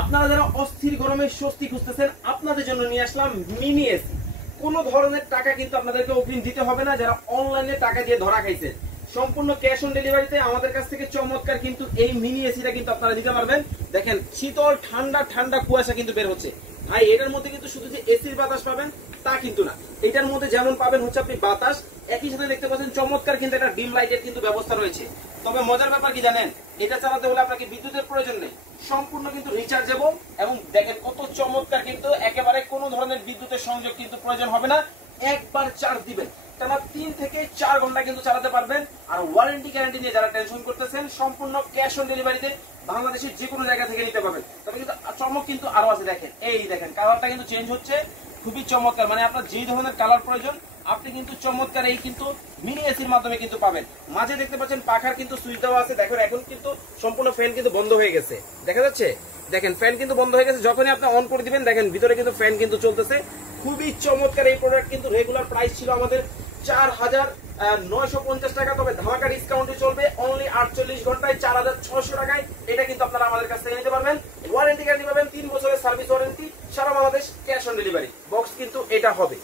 আপনারা যারা অস্থির গরমে স্বস্তি খুঁজতেছেন আপনাদের জন্য নিয়ে আসলাম মিনি এসি। কোনো ধরনের টাকা কিন্তু আপনাদেরকে অগ্রিম দিতে হবে না। যারা অনলাইনে টাকা দিয়ে ধরা খাইছে, সম্পূর্ণ ক্যাশ অন ডেলিভারিতে আমাদের কাছ থেকে চমৎকার কিন্তু এই মিনি এসিটা কিন্তু আপনারা দিতে পারবেন। দেখেন শীতল ঠান্ডা ঠান্ডা কুয়াশা কিন্তু বের হচ্ছে ভাই। এটার মধ্যে কিন্তু শুধু যে এসির বাতাস পাবেন তা কিন্তু না, এটার মধ্যে যেমন পাবেন হচ্ছে আপনি বাতাস, একই সাথে দেখতে পাচ্ছেন চমৎকার কিন্তু একটা ডিম লাইটের কিন্তু ব্যবস্থা রয়েছে। তবে মজার ব্যাপার কি জানেন, এটা চালাতে হলে আপনাকে বিদ্যুতের প্রয়োজন নেই, সম্পূর্ণ কিন্তু রিচার্জেবল। এবং দেখেন কত চমৎকার, কিন্তু একেবারে কোনো ধরনের বিদ্যুতের সংযোগ কিন্তু প্রয়োজন হবে না। একবার চার্জ দিবেন টানা 3 থেকে 4 ঘন্টা কিন্তু চালাতে পারবেন। আর ওয়ারেন্টি গ্যারান্টি নিয়ে যারা টেনশন করতেছেন, সম্পূর্ণ ক্যাশ অন ডেলিভারিতে বাংলাদেশের যে কোনো জায়গা থেকে নিতে পারবেন। তবে কিন্তু চমক কিন্তু আরো আছে, দেখেন এই দেখেন কালারটা কিন্তু চেঞ্জ হচ্ছে, খুবই চমৎকার। মানে আপনার যে ধরনের কালার প্রয়োজন আপনি কিন্তু চমৎকার এই কিন্তু মিনি এসির মাধ্যমে কিন্তু পাবেন। মাঝে দেখতে পাচ্ছেন পাখার কিন্তু সুইচ দেওয়া আছে। দেখেন এখন কিন্তু সম্পূর্ণ ফ্যান কিন্তু বন্ধ হয়ে গেছে, দেখা যাচ্ছে। দেখেন ফ্যান কিন্তু বন্ধ হয়ে গেছে, যখনই আপনি অন করে দিবেন দেখেন ভিতরে কিন্তু ফ্যান কিন্তু চলতেছে। খুবই চমৎকার এই প্রোডাক্ট। কিন্তু রেগুলার প্রাইস ছিল আমাদের 4,950 টাকা, তবে ধামাকা ডিসকাউন্টে চলবে অনলি 48 ঘন্টায় 4,600 টাকায়। এটা কিন্তু আপনারা আমাদের কাছ থেকে নিতে পারবেন। ওয়ারেন্টি গ্যারান্টি পাবেন 3 বছরের সার্ভিস ওয়ারেন্টি, সারা Bangladesh cash on delivery. Box কিন্তু এটা হবে।